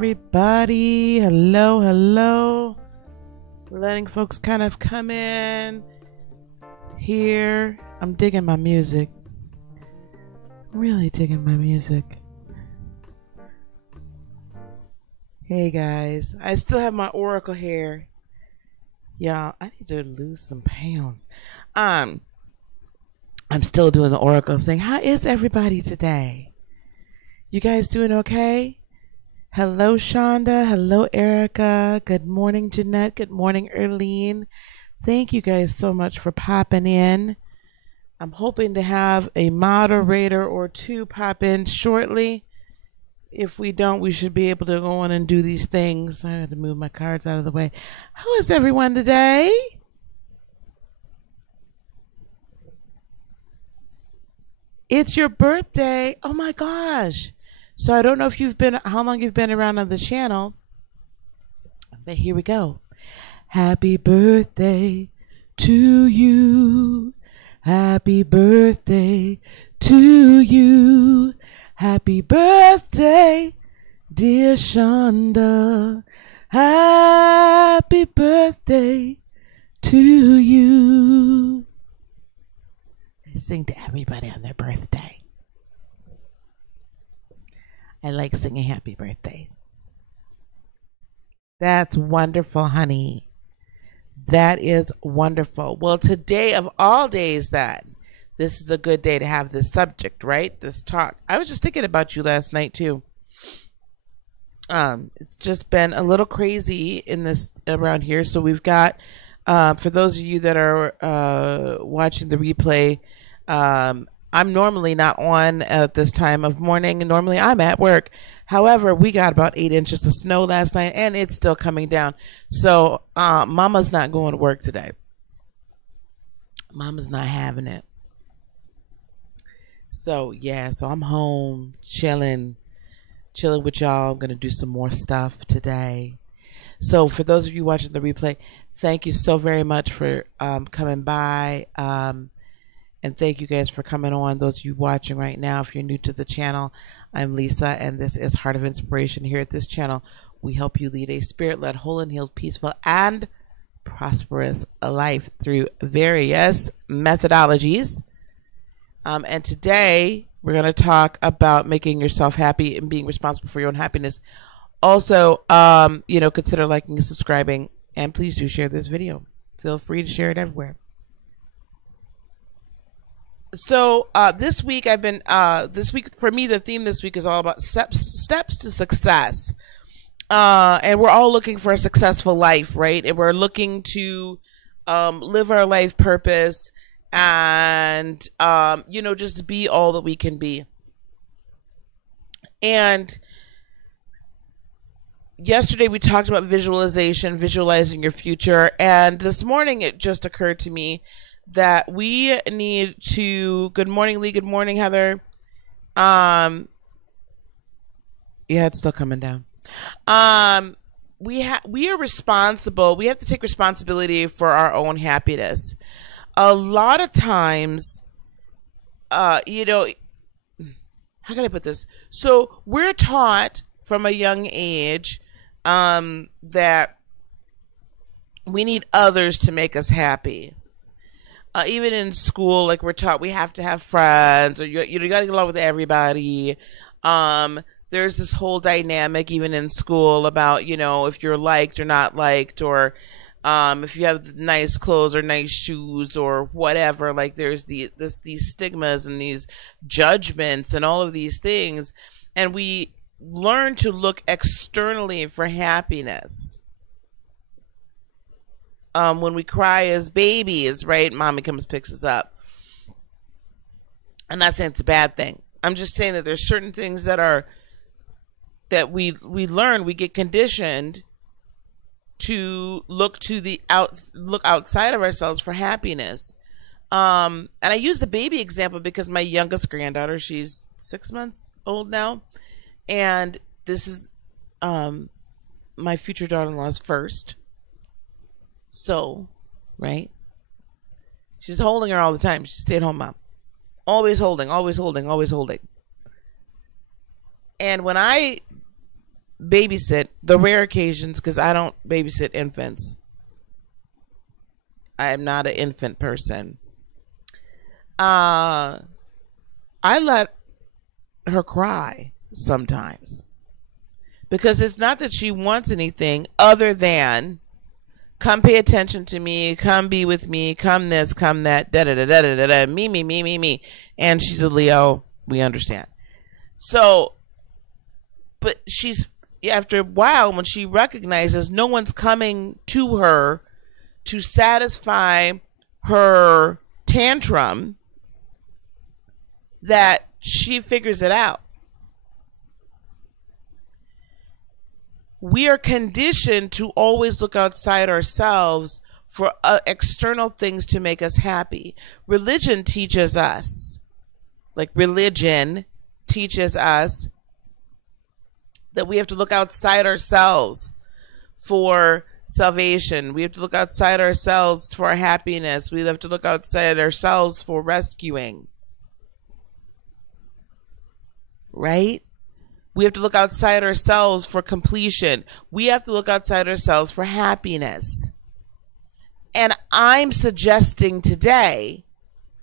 everybody? Hello, hello. We're letting folks kind of come in here. I'm digging my music. Really digging my music. Hey guys, I still have my oracle hair. Y'all, I need to lose some pounds. I'm still doing the oracle thing. How is everybody today? You guys doing okay? Hello, Shonda. Hello, Erica. Good morning, Jeanette. Good morning, Erlene. Thank you guys so much for popping in. I'm hoping to have a moderator or two pop in shortly. If we don't, we should be able to go on and do these things. I had to move my cards out of the way. How is everyone today? It's your birthday. Oh my gosh. So I don't know if how long you've been around on the channel, but here we go. Happy birthday to you. Happy birthday to you. Happy birthday, dear Shonda. Happy birthday to you. I sing to everybody on their birthday. I like singing happy birthday. That's wonderful, honey. That is wonderful. Well, today of all days, this is a good day to have this subject, right? This talk. I was just thinking about you last night too. It's just been a little crazy in this around here. So we've got, for those of you that are watching the replay, I'm normally not on at this time of morning. Normally I'm at work. However, we got about 8 inches of snow last night and it's still coming down. So Mama's not going to work today. Mama's not having it. So yeah, so I'm home chilling with y'all. I'm going to do some more stuff today. So for those of you watching the replay, thank you so very much for coming by. And thank you guys for coming on. Those of you watching right now, if you're new to the channel, I'm Lisa, and this is Heart of Inspiration. Here at this channel, we help you lead a spirit-led, whole and healed, peaceful, and prosperous life through various methodologies. And today, we're going to talk about making yourself happy and being responsible for your own happiness. Also, consider liking and subscribing, and please do share this video. Feel free to share it everywhere. So this week for me, the theme this week is all about steps to success. And we're all looking for a successful life, right? And we're looking to live our life purpose and, just be all that we can be. And yesterday we talked about visualization, visualizing your future. And this morning it just occurred to me that we need to, good morning, Lee. Good morning, Heather. Yeah, it's still coming down. We are responsible. We have to take responsibility for our own happiness. A lot of times, how can I put this? So we're taught from a young age, that we need others to make us happy. Even in school, like we're taught, we have to have friends, or you got to get along with everybody. There's this whole dynamic, even in school, about if you're liked or not liked, or if you have nice clothes or nice shoes or whatever. Like there's these stigmas and these judgments and all of these things, and we learn to look externally for happiness. When we cry as babies, right? Mommy comes, picks us up. I'm not saying it's a bad thing. I'm just saying that there's certain things that we learn, we get conditioned to look outside of ourselves for happiness. And I use the baby example because my youngest granddaughter, she's 6 months old now, and this is my future daughter-in-law's first. So, right? She's holding her all the time. She's a stay-at-home mom. Always holding, always holding, always holding. And when I babysit, the rare occasions, because I don't babysit infants. I am not an infant person. I let her cry sometimes, because it's not that she wants anything other than come pay attention to me, come be with me, come this, come that, da da da da da da, me. And she's a Leo. We understand. So, but she's, after a while, when she recognizes no one's coming to her to satisfy her tantrum, that she figures it out. We are conditioned to always look outside ourselves for external things to make us happy. Religion teaches us that we have to look outside ourselves for salvation. We have to look outside ourselves for happiness. We have to look outside ourselves for rescuing. Right? We have to look outside ourselves for completion. We have to look outside ourselves for happiness. And I'm suggesting today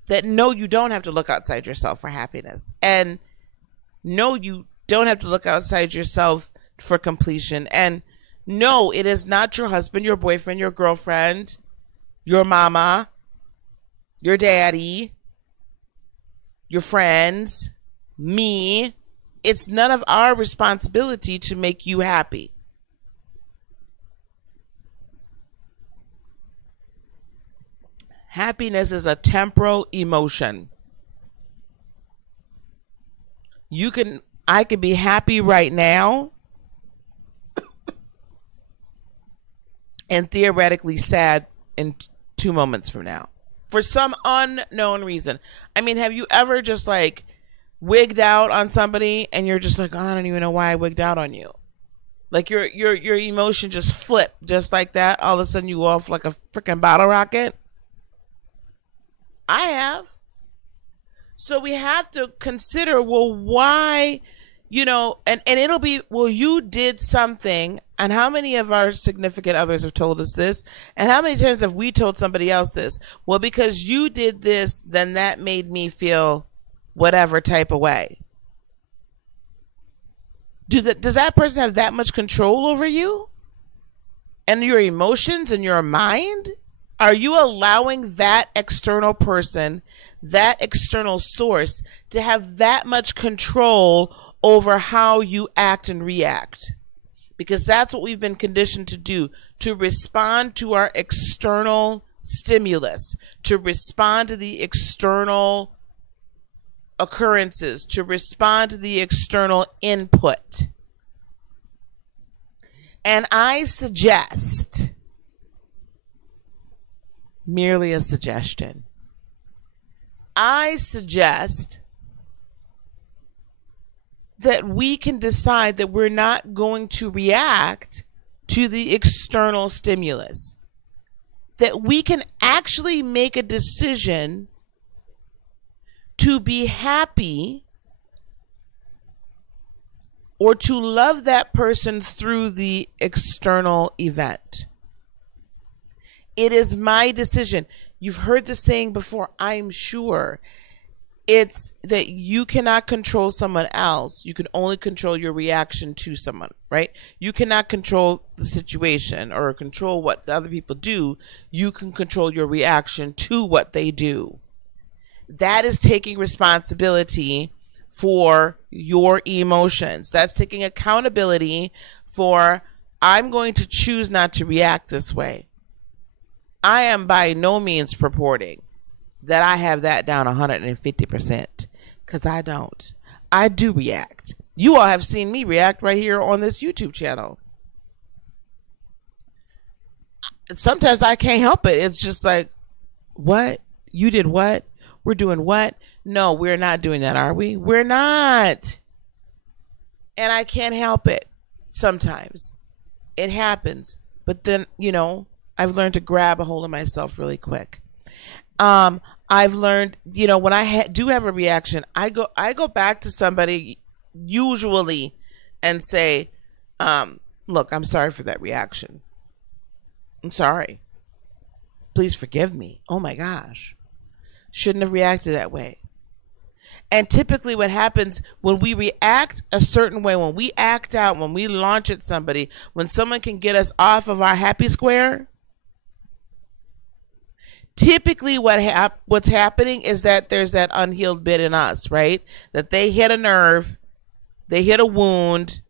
that no, you don't have to look outside yourself for happiness. And no, you don't have to look outside yourself for completion. And no, it is not your husband, your boyfriend, your girlfriend, your mama, your daddy, your friends, me. It's none of our responsibility to make you happy. Happiness is a temporal emotion. I could be happy right now and theoretically sad in 2 moments from now for some unknown reason. I mean, have you ever just like wigged out on somebody and you're just like, oh, I don't even know why I wigged out on you? Like your emotion just flipped just like that. All of a sudden you go off like a freaking bottle rocket. I have. So we have to consider, well, why, and it'll be, well, you did something. And how many of our significant others have told us this? And how many times have we told somebody else this? Well, because you did this, then that made me feel whatever type of way. Does that person have that much control over you and your emotions and your mind? Are you allowing that external person, that external source, to have that much control over how you act and react? Because that's what we've been conditioned to do, to respond to our external stimulus, to respond to the external occurrences, to respond to the external input. And I suggest, merely a suggestion, I suggest that we can decide that we're not going to react to the external stimulus. That we can actually make a decision to be happy or to love that person through the external event. It is my decision. You've heard the saying before, I'm sure. It's that you cannot control someone else. You can only control your reaction to someone, right? You cannot control the situation or control what the other people do. You can control your reaction to what they do. That is taking responsibility for your emotions. That's taking accountability for, I'm going to choose not to react this way. I am by no means purporting that I have that down 150%, because I don't. I do react. You all have seen me react right here on this YouTube channel. Sometimes I can't help it. It's just like, what? You did what? We're doing what? No, we're not doing that, are we? We're not. And I can't help it. Sometimes it happens. But then, I've learned to grab a hold of myself really quick. I've learned, when I do have a reaction, I go back to somebody usually and say, Look, I'm sorry for that reaction. I'm sorry. Please forgive me. Oh my gosh. Shouldn't have reacted that way. And typically what happens when we react a certain way, when we act out, when we launch at somebody, when someone can get us off of our happy square, typically what's happening is that there's that unhealed bit in us, right? That they hit a nerve, they hit a wound,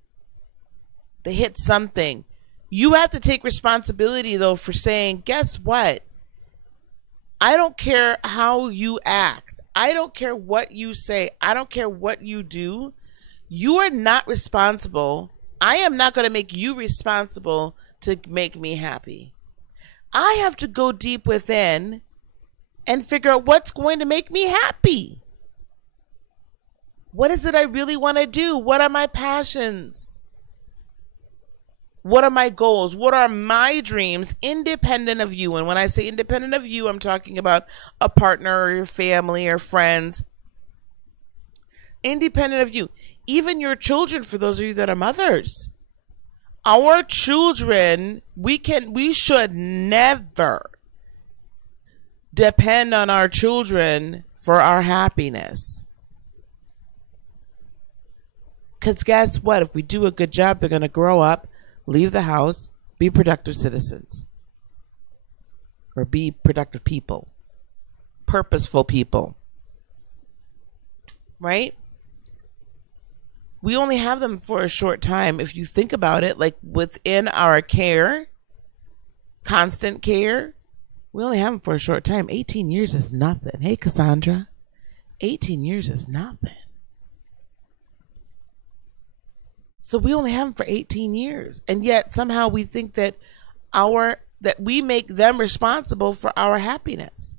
they hit something. You have to take responsibility, though, for saying, guess what? I don't care how you act. I don't care what you say. I don't care what you do. You are not responsible. I am not going to make you responsible to make me happy. I have to go deep within and figure out what's going to make me happy. What is it I really want to do? What are my passions? What are my goals? What are my dreams independent of you? And when I say independent of you, I'm talking about a partner or your family or friends. Independent of you. Even your children, for those of you that are mothers. Our children, we should never depend on our children for our happiness. Because guess what? If we do a good job, they're going to grow up, leave the house, be productive citizens. Or be productive people. Purposeful people. Right? We only have them for a short time. If you think about it, like within our care, constant care, we only have them for a short time. 18 years is nothing. Hey, Cassandra. 18 years is nothing. So we only have them for 18 years. And yet somehow we think that we make them responsible for our happiness.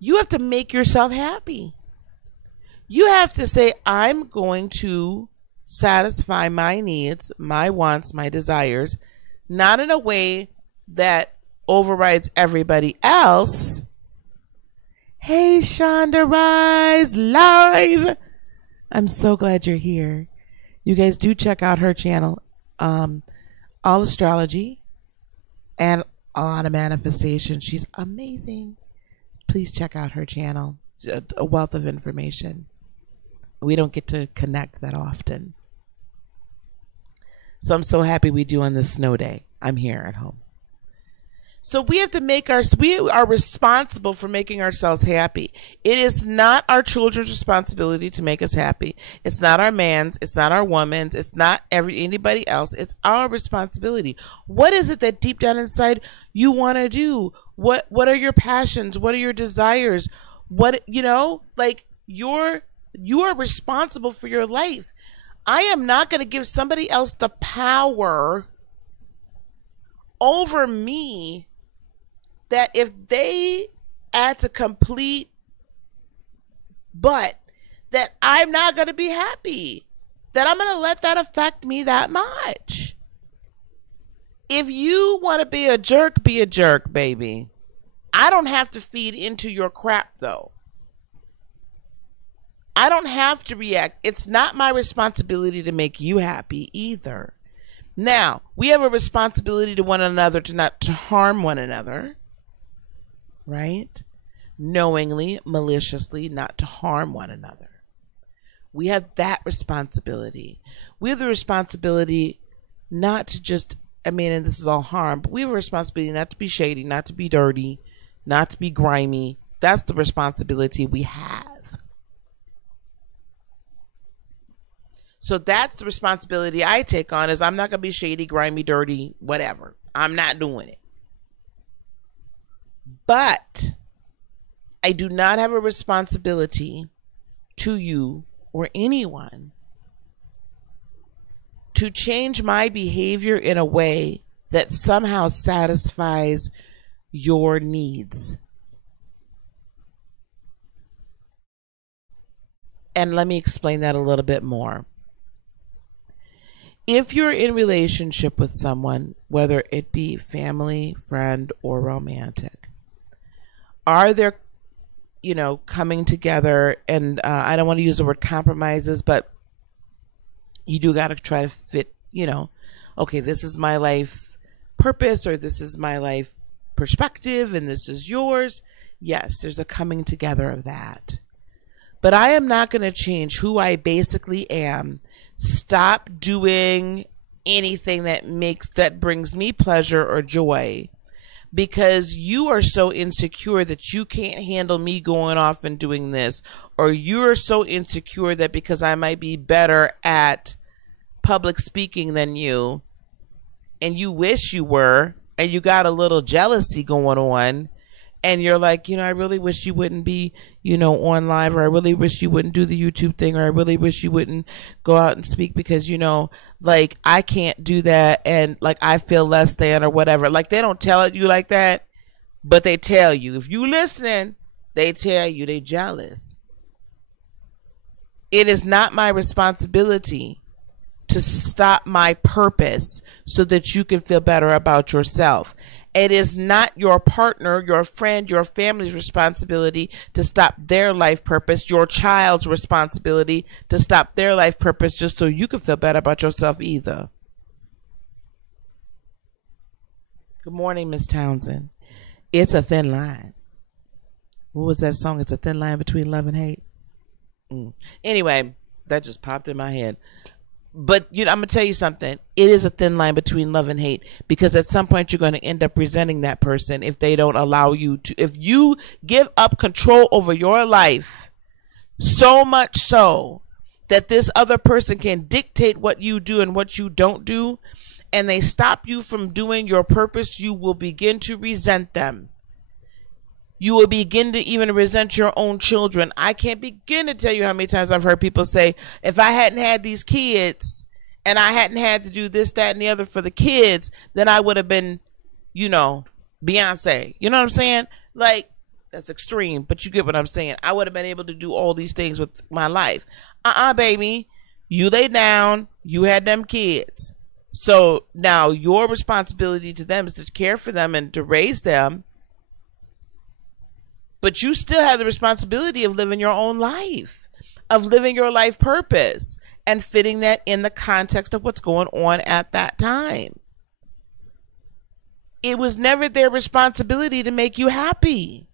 You have to make yourself happy. You have to say, I'm going to satisfy my needs, my wants, my desires, not in a way that overrides everybody else. Hey, Shonda Rise Live. I'm so glad you're here. You guys do check out her channel, All Astrology and a lot of manifestation. She's amazing. Please check out her channel. A wealth of information. We don't get to connect that often. So I'm so happy we do on this snow day. I'm here at home. So we have to we are responsible for making ourselves happy. It is not our children's responsibility to make us happy. It's not our man's. It's not our woman's. It's not anybody else. It's our responsibility. What is it that deep down inside you want to do? What are your passions? What are your desires? You are responsible for your life. I am not going to give somebody else the power over me that if they add to complete that I'm not going to be happy, that I'm going to let that affect me that much. If you want to be a jerk, baby. I don't have to feed into your crap, though. I don't have to react. It's not my responsibility to make you happy either. Now, we have a responsibility to one another to harm one another, right? Knowingly, maliciously, not to harm one another. We have that responsibility. We have the responsibility not to just, and this is all harm, but we have a responsibility not to be shady, not to be dirty, not to be grimy. That's the responsibility we have. So that's the responsibility I take on, is I'm not going to be shady, grimy, dirty, whatever. I'm not doing it. But I do not have a responsibility to you or anyone to change my behavior in a way that somehow satisfies your needs. And let me explain that a little bit more. If you're in relationship with someone, whether it be family, friend, or romantic, are there, coming together, and I don't want to use the word compromises, but you do got to try to fit, okay, this is my life purpose, or this is my life perspective, and this is yours. Yes, there's a coming together of that. But I am not going to change who I basically am. Stop doing anything that brings me pleasure or joy, because you are so insecure that you can't handle me going off and doing this, or you're so insecure that because I might be better at public speaking than you, and you wish you were, and you got a little jealousy going on, and you're like, I really wish you wouldn't be, on live, or I really wish you wouldn't do the YouTube thing, or I really wish you wouldn't go out and speak because, like, I can't do that, and like I feel less than, or whatever. Like, they don't tell it you like that, but they tell you. If you listening, they tell you they jealous. It is not my responsibility to stop my purpose so that you can feel better about yourself. It is not your partner, your friend, your family's responsibility to stop their life purpose, your child's responsibility to stop their life purpose just so you can feel better about yourself either. Good morning, Miss Townsend. It's a thin line. What was that song? It's a thin line between love and hate. Anyway, that just popped in my head. But I'm going to tell you something. It is a thin line between love and hate, because at some point you're going to end up resenting that person if they don't allow you to. If you give up control over your life so much so that this other person can dictate what you do and what you don't do, and they stop you from doing your purpose, you will begin to resent them. You will begin to even resent your own children. I can't begin to tell you how many times I've heard people say, if I hadn't had these kids and I hadn't had to do this, that, and the other for the kids, then I would have been, Beyonce. You know what I'm saying? Like, that's extreme, but you get what I'm saying. I would have been able to do all these things with my life. Baby. You lay down. You had them kids. So now your responsibility to them is to care for them and to raise them. But you still have the responsibility of living your own life, of living your life purpose, and fitting that in the context of what's going on at that time. It was never their responsibility to make you happy.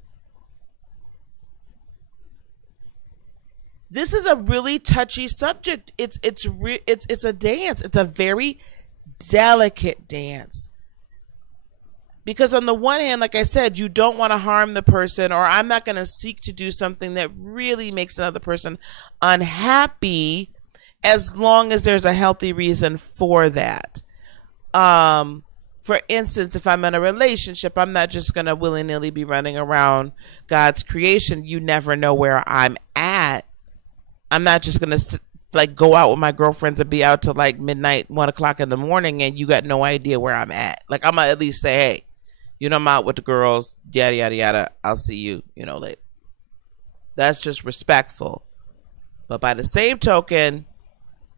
This is a really touchy subject. It's a dance. It's a very delicate dance. Because on the one hand, like I said, you don't want to harm the person, or I'm not going to seek to do something that really makes another person unhappy, as long as there's a healthy reason for that. For instance, if I'm in a relationship, I'm not just going to willy-nilly be running around God's creation. You never know where I'm at. I'm not just going to go out with my girlfriends and be out till like midnight, 1 o'clock in the morning, and you got no idea where I'm at. Like, I'm going to at least say, hey, I'm out with the girls, yada, yada, yada. I'll see you, later. That's just respectful. But by the same token,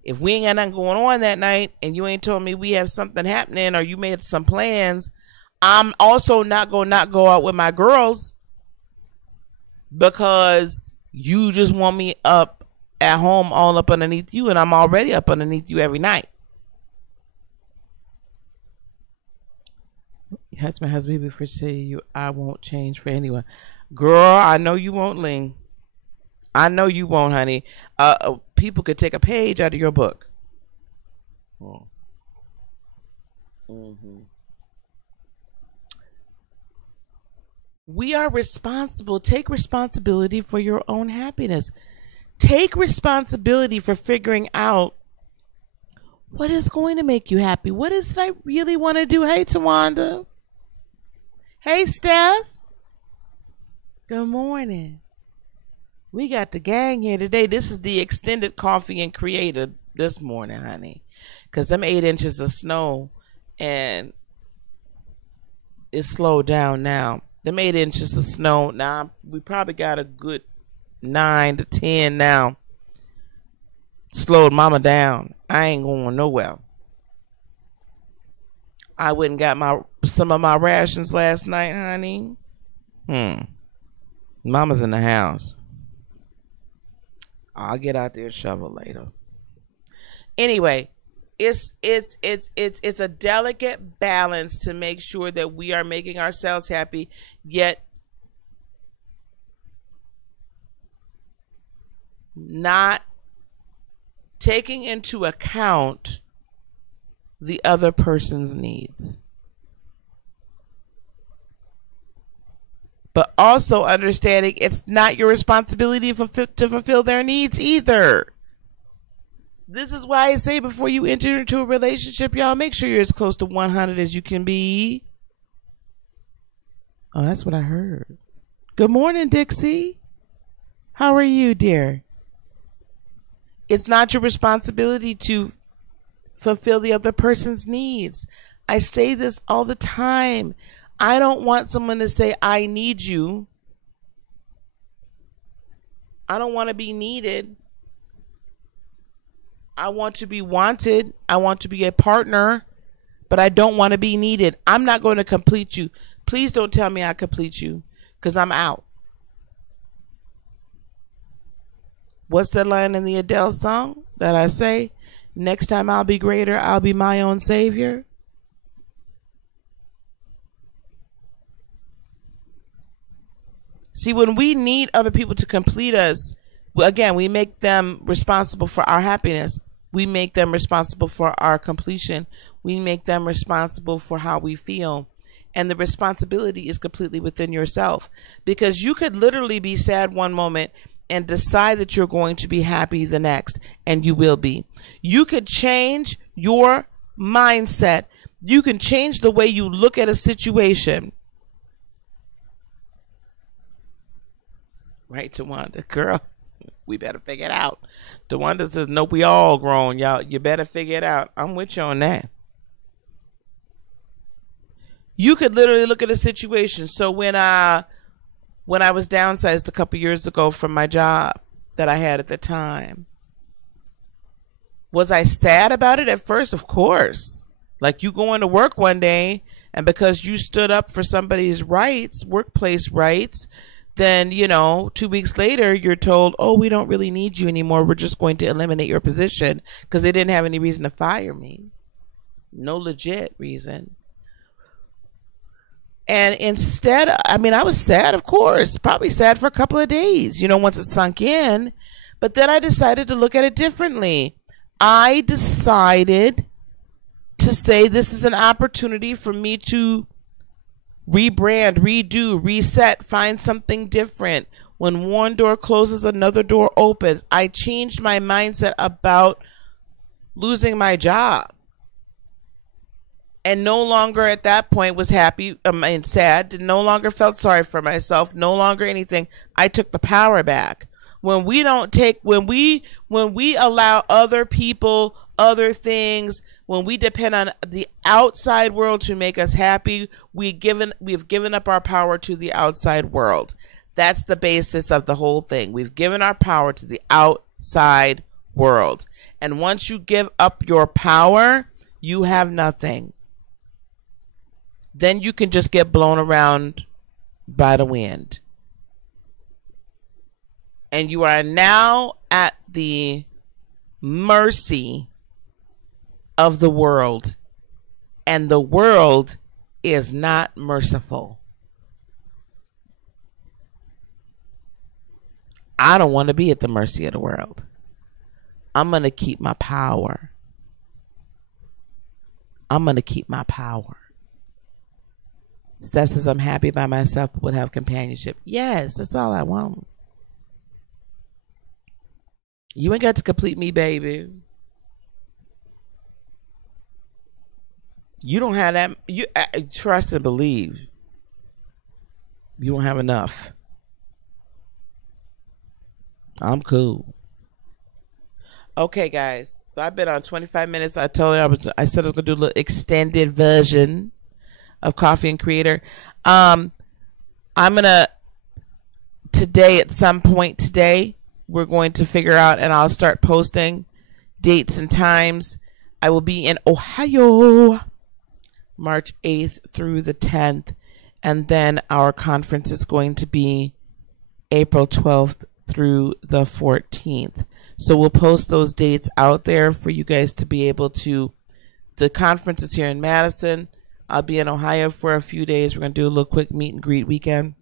if we ain't got nothing going on that night and you ain't told me we have something happening or you made some plans, I'm also not going to not go out with my girls because you just want me up at home all up underneath you, and I'm already up underneath you every night. My husband before say you, I won't change for anyone. Girl, I know you won't, Ling. I know you won't, honey. People could take a page out of your book. We are responsible. Take responsibility for your own happiness. Take responsibility for figuring out what is going to make you happy. What is it I really want to do? Hey, Tawanda. Hey, Steph. Good morning. We got the gang here today. This is the extended coffee and creator this morning, honey. Because them 8 inches of snow, and it's slowed down now. Them 8 inches of snow. Now, we probably got a good 9 to 10 now. Slowed mama down. I ain't going nowhere. I went and got some of my rations last night, honey. Mama's in the house. I'll get out there and shovel later. Anyway, It's a delicate balance to make sure that we are making ourselves happy, yet not taking into account the other person's needs. But also understanding it's not your responsibility to fulfill their needs either. This is why I say before you enter into a relationship, y'all, make sure you're as close to 100 as you can be. Oh, that's what I heard. Good morning, Dixie. How are you, dear? It's not your responsibility to fulfill the other person's needs. I say this all the time. I don't want someone to say, I need you. I don't want to be needed. I want to be wanted. I want to be a partner, but I don't want to be needed. I'm not going to complete you. Please don't tell me I complete you, because I'm out. What's that line in the Adele song that I say? Next time I'll be greater, I'll be my own savior. See, when we need other people to complete us, again, we make them responsible for our happiness. We make them responsible for our completion. We make them responsible for how we feel. And the responsibility is completely within yourself. Because you could literally be sad one moment and decide that you're going to be happy the next, and you will be. You could change your mindset. You can change the way you look at a situation. Right, Tawanda? Girl, we better figure it out. Tawanda says, nope, we all grown, y'all. You better figure it out. I'm with you on that. You could literally look at a situation. So when I was downsized a couple years ago from my job that I had at the time, was I sad about it at first? Of course. Like, you go into work one day, and because you stood up for somebody's rights, workplace rights, then, 2 weeks later, you're told, oh, we don't really need you anymore. We're just going to eliminate your position, because they didn't have any reason to fire me. No legit reason. And instead, I was sad, of course, probably sad for a couple of days, once it sunk in. But then I decided to look at it differently. I decided to say this is an opportunity for me to rebrand, redo, reset, find something different. When one door closes, another door opens. I changed my mindset about losing my job. And no longer at that point was happy and sad. No longer felt sorry for myself. No longer anything. I took the power back. When we allow other people, other things, when we depend on the outside world to make us happy, we've given up our power to the outside world. That's the basis of the whole thing. We've given our power to the outside world. And once you give up your power, you have nothing. Then you can just get blown around by the wind. And you are now at the mercy of the world. And the world is not merciful. I don't want to be at the mercy of the world. I'm going to keep my power. I'm going to keep my power. Steph says, I'm happy by myself, but would have companionship. Yes, that's all I want. You ain't got to complete me, baby. You don't have that. You trust and believe. You don't have enough. I'm cool. Okay, guys. So I've been on 25 minutes. I told you I said I was gonna do a little extended version of Coffee and Creator. I'm gonna today, at some point today, we're going to figure out, and I'll start posting dates and times. I will be in Ohio March 8th through the 10th, and then our conference is going to be April 12th through the 14th. So we'll post those dates out there for you guys to be able to. The conference is here in Madison. I'll be in Ohio for a few days. We're going to do a little quick meet and greet weekend.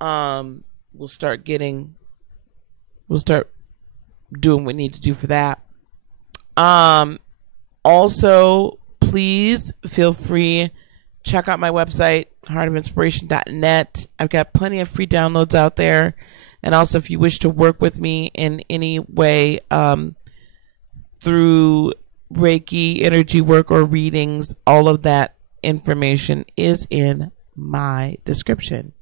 We'll start doing what we need to do for that. Also, please feel free, check out my website, heartofinspiration.net. I've got plenty of free downloads out there. And also, if you wish to work with me in any way, through Reiki, energy work, or readings, all of that information is in my description.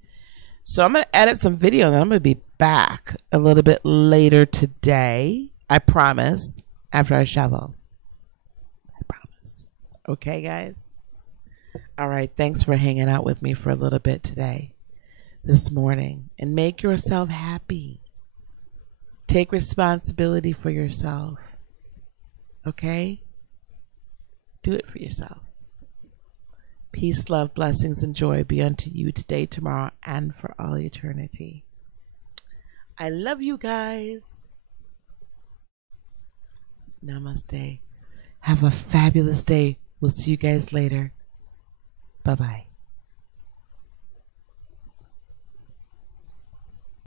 So I'm going to edit some video, and then I'm going to be back a little bit later today. I promise, after I shovel. I promise. Okay, guys? All right, thanks for hanging out with me for a little bit today, this morning. And make yourself happy. Take responsibility for yourself. Okay? Do it for yourself. Peace, love, blessings, and joy be unto you today, tomorrow, and for all eternity. I love you guys. Namaste. Have a fabulous day. We'll see you guys later. Bye-bye.